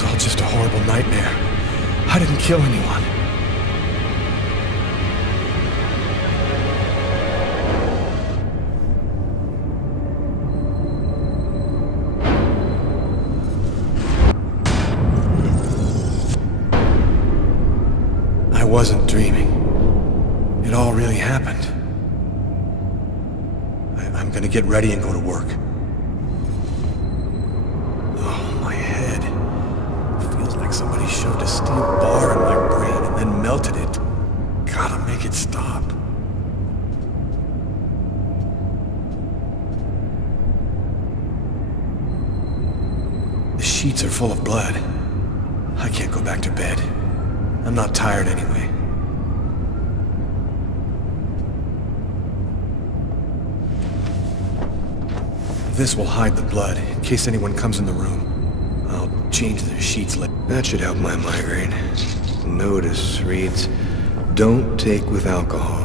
was all just a horrible nightmare. I didn't kill anyone. I wasn't dreaming. It all really happened. I'm gonna get ready and go to work. Oh, my head. Feels like somebody shoved a steel bar in my brain and then melted it. Gotta make it stop. The sheets are full of blood. I can't go back to bed. I'm not tired anyway. This will hide the blood, in case anyone comes in the room. I'll change the sheets later. That should help my migraine. Notice reads, "Don't take with alcohol."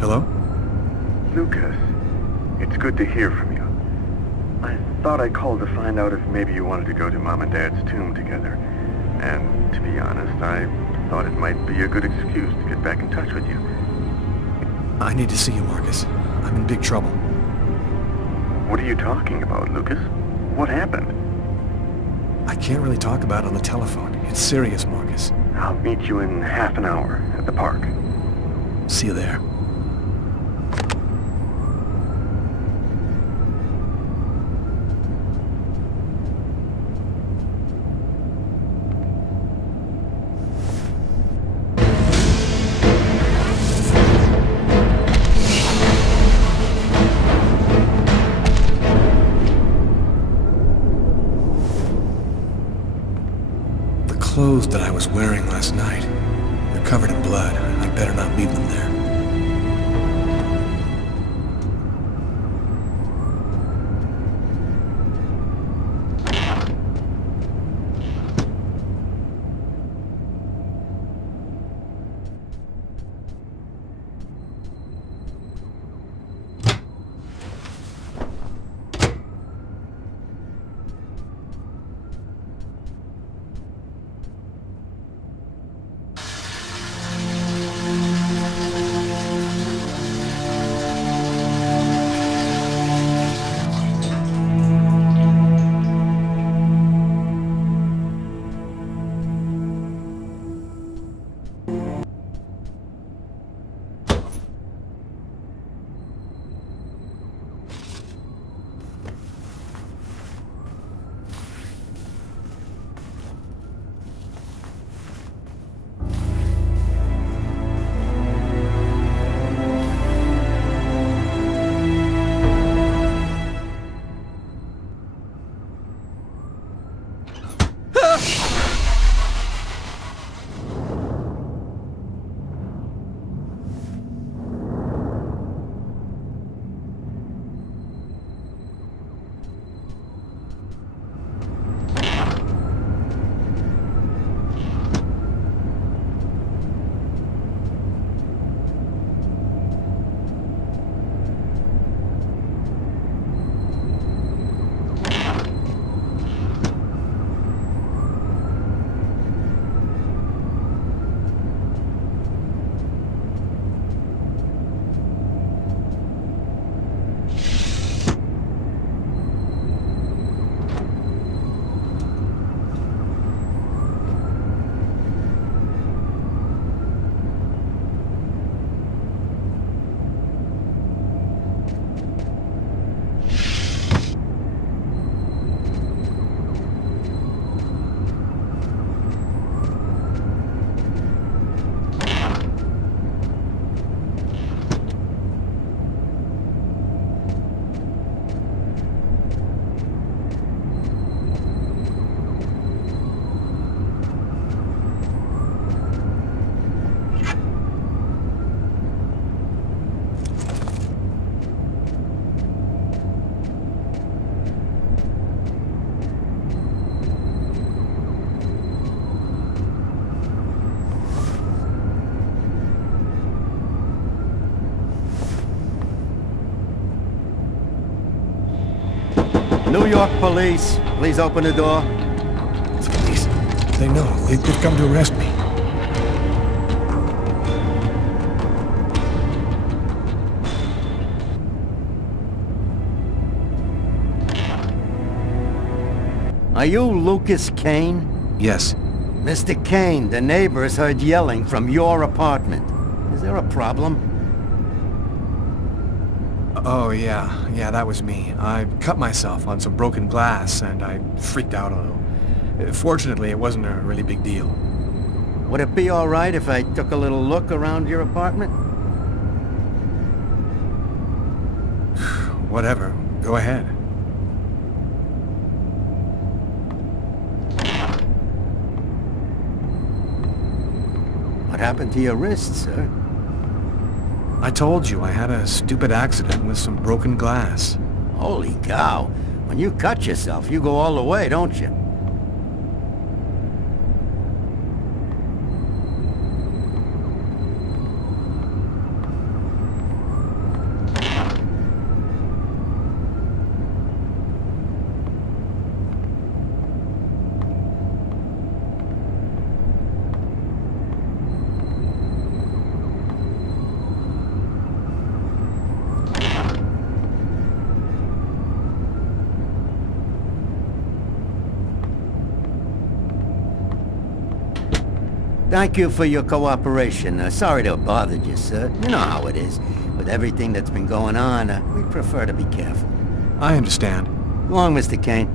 Hello? Lucas, it's good to hear from you. I thought I called to find out if maybe you wanted to go to Mom and Dad's tomb together. And to be honest, I thought it might be a good excuse to get back in touch with you. I need to see you, Marcus. I'm in big trouble. What are you talking about, Lucas? What happened? I can't really talk about it on the telephone. It's serious, Marcus. I'll meet you in half an hour at the park. See you there. The clothes that I was wearing last night, they're covered in blood. I better not leave them there. New York police. Please open the door. The police. They know. They've come to arrest me. Are you Lucas Kane? Yes. Mr. Kane, the neighbors heard yelling from your apartment. Is there a problem? Oh, yeah. Yeah, that was me. I cut myself on some broken glass, and I freaked out a little. Fortunately, it wasn't a really big deal. Would it be all right if I took a little look around your apartment? Whatever. Go ahead. What happened to your wrist, sir? I told you I had a stupid accident with some broken glass. Holy cow. When you cut yourself, you go all the way, don't you? Thank you for your cooperation. Sorry to have bothered you, sir. You know how it is. With everything that's been going on, we prefer to be careful. I understand. Go on, Mr. Kane.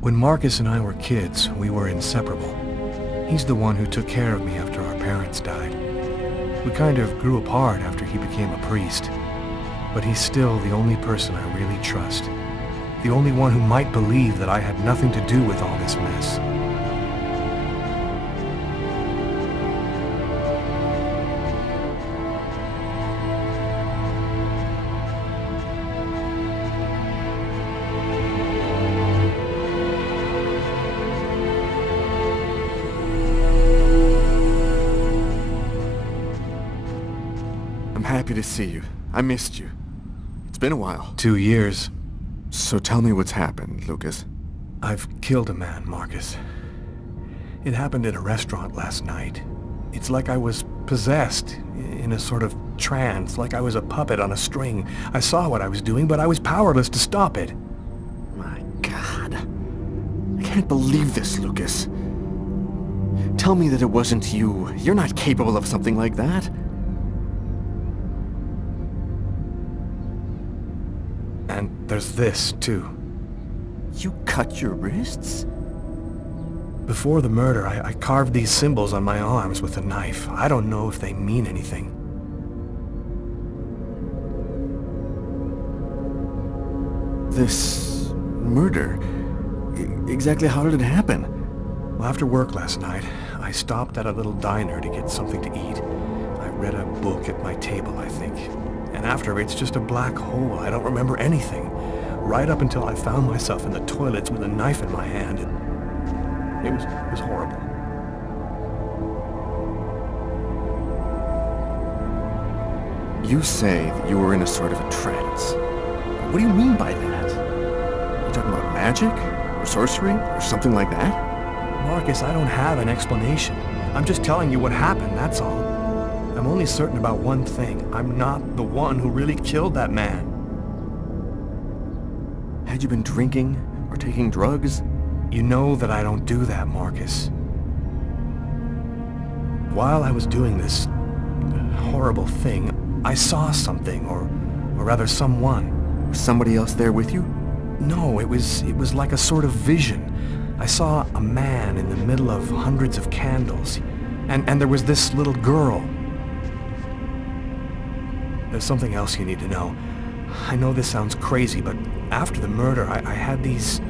When Marcus and I were kids, we were inseparable. He's the one who took care of me after our parents died. We kind of grew apart after he became a priest. But he's still the only person I really trust. The only one who might believe that I had nothing to do with all this mess. I'm happy to see you. I missed you. It's been a while. 2 years. So tell me what's happened, Lucas. I've killed a man, Marcus. It happened at a restaurant last night. It's like I was possessed, in a sort of trance, like I was a puppet on a string. I saw what I was doing, but I was powerless to stop it. My God. I can't believe this, Lucas. Tell me that it wasn't you. You're not capable of something like that. And there's this, too. You cut your wrists? Before the murder, I carved these symbols on my arms with a knife. I don't know if they mean anything. This murder? Exactly how did it happen? Well, after work last night, I stopped at a little diner to get something to eat. I read a book at my table, I think. And after, it's just a black hole. I don't remember anything. right up until I found myself in the toilets with a knife in my hand. It was horrible. You say that you were in a sort of a trance. What do you mean by that? You talking about magic? Or sorcery? Or something like that? Marcus, I don't have an explanation. I'm just telling you what happened, that's all. I'm only certain about one thing. I'm not the one who really killed that man. Had you been drinking or taking drugs? You know that I don't do that, Marcus. While I was doing this horrible thing, I saw something, or rather someone. Was somebody else there with you? No, it was like a sort of vision. I saw a man in the middle of hundreds of candles, and there was this little girl. There's something else you need to know. I know this sounds crazy, but after the murder, I had these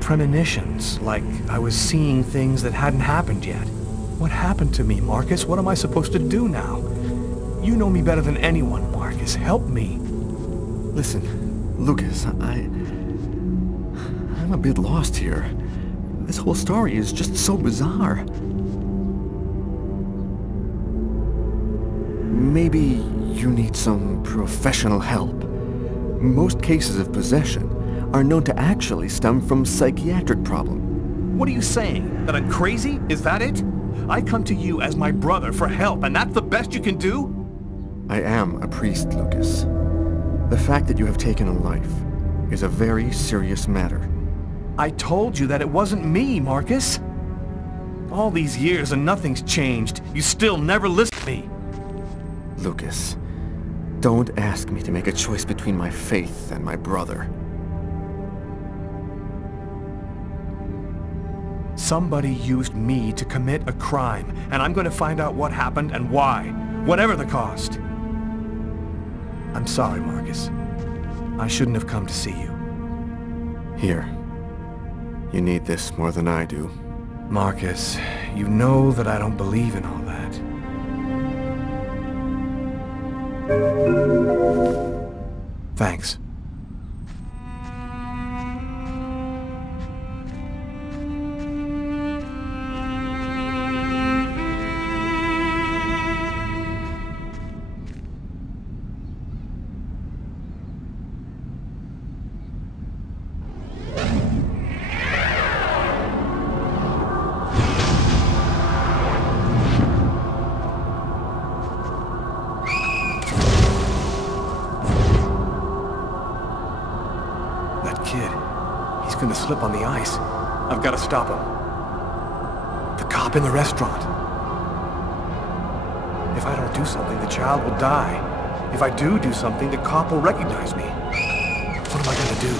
premonitions, like I was seeing things that hadn't happened yet. What happened to me, Marcus? What am I supposed to do now? You know me better than anyone, Marcus. Help me. Listen, Lucas, I'm a bit lost here. This whole story is just so bizarre. Maybe you need some professional help. Most cases of possession are known to actually stem from psychiatric problem. What are you saying? That I'm crazy? Is that it? I come to you as my brother for help, and that's the best you can do? I am a priest, Lucas. The fact that you have taken a life is a very serious matter. I told you that it wasn't me, Marcus. All these years and nothing's changed. You still never listen to me. Lucas, don't ask me to make a choice between my faith and my brother. Somebody used me to commit a crime, and I'm going to find out what happened and why, whatever the cost. I'm sorry, Marcus. I shouldn't have come to see you. Here. You need this more than I do. Marcus, you know that I don't believe in all that. Thanks. Gonna slip on the ice. I've got to stop him. The cop in the restaurant. If I don't do something, the child will die. If I do something, the cop will recognize me. What am I gonna do?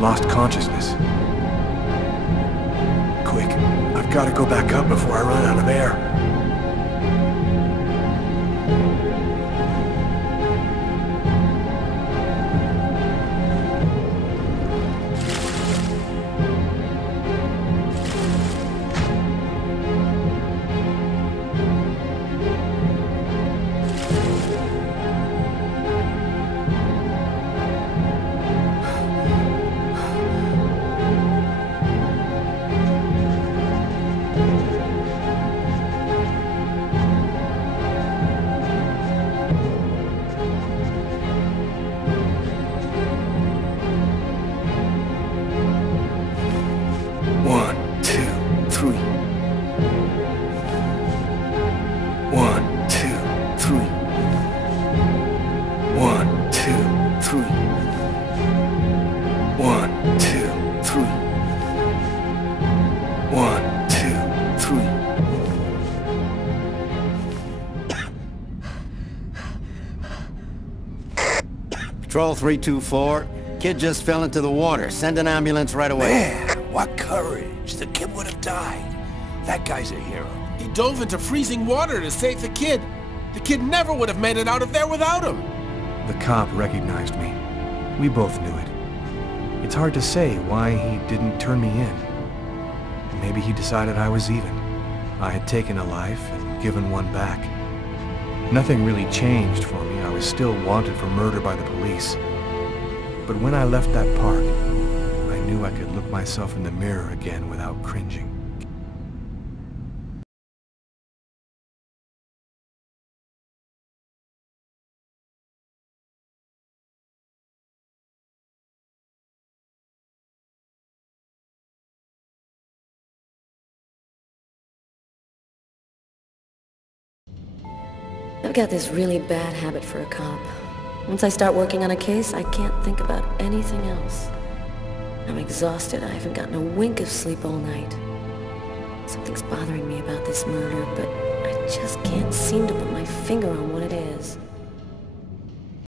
Lost consciousness. Quick, I've got to go back up before I run out of air. Patrol 324. Kid just fell into the water. Send an ambulance right away. Man, what courage. The kid would have died. That guy's a hero. He dove into freezing water to save the kid. The kid never would have made it out of there without him. The cop recognized me. We both knew it. It's hard to say why he didn't turn me in. Maybe he decided I was even. I had taken a life and given one back. Nothing really changed for me. I was still wanted for murder by the police. But when I left that park, I knew I could look myself in the mirror again without cringing. I've got this really bad habit for a cop. Once I start working on a case, I can't think about anything else. I'm exhausted. I haven't gotten a wink of sleep all night. Something's bothering me about this murder, but I just can't seem to put my finger on what it is.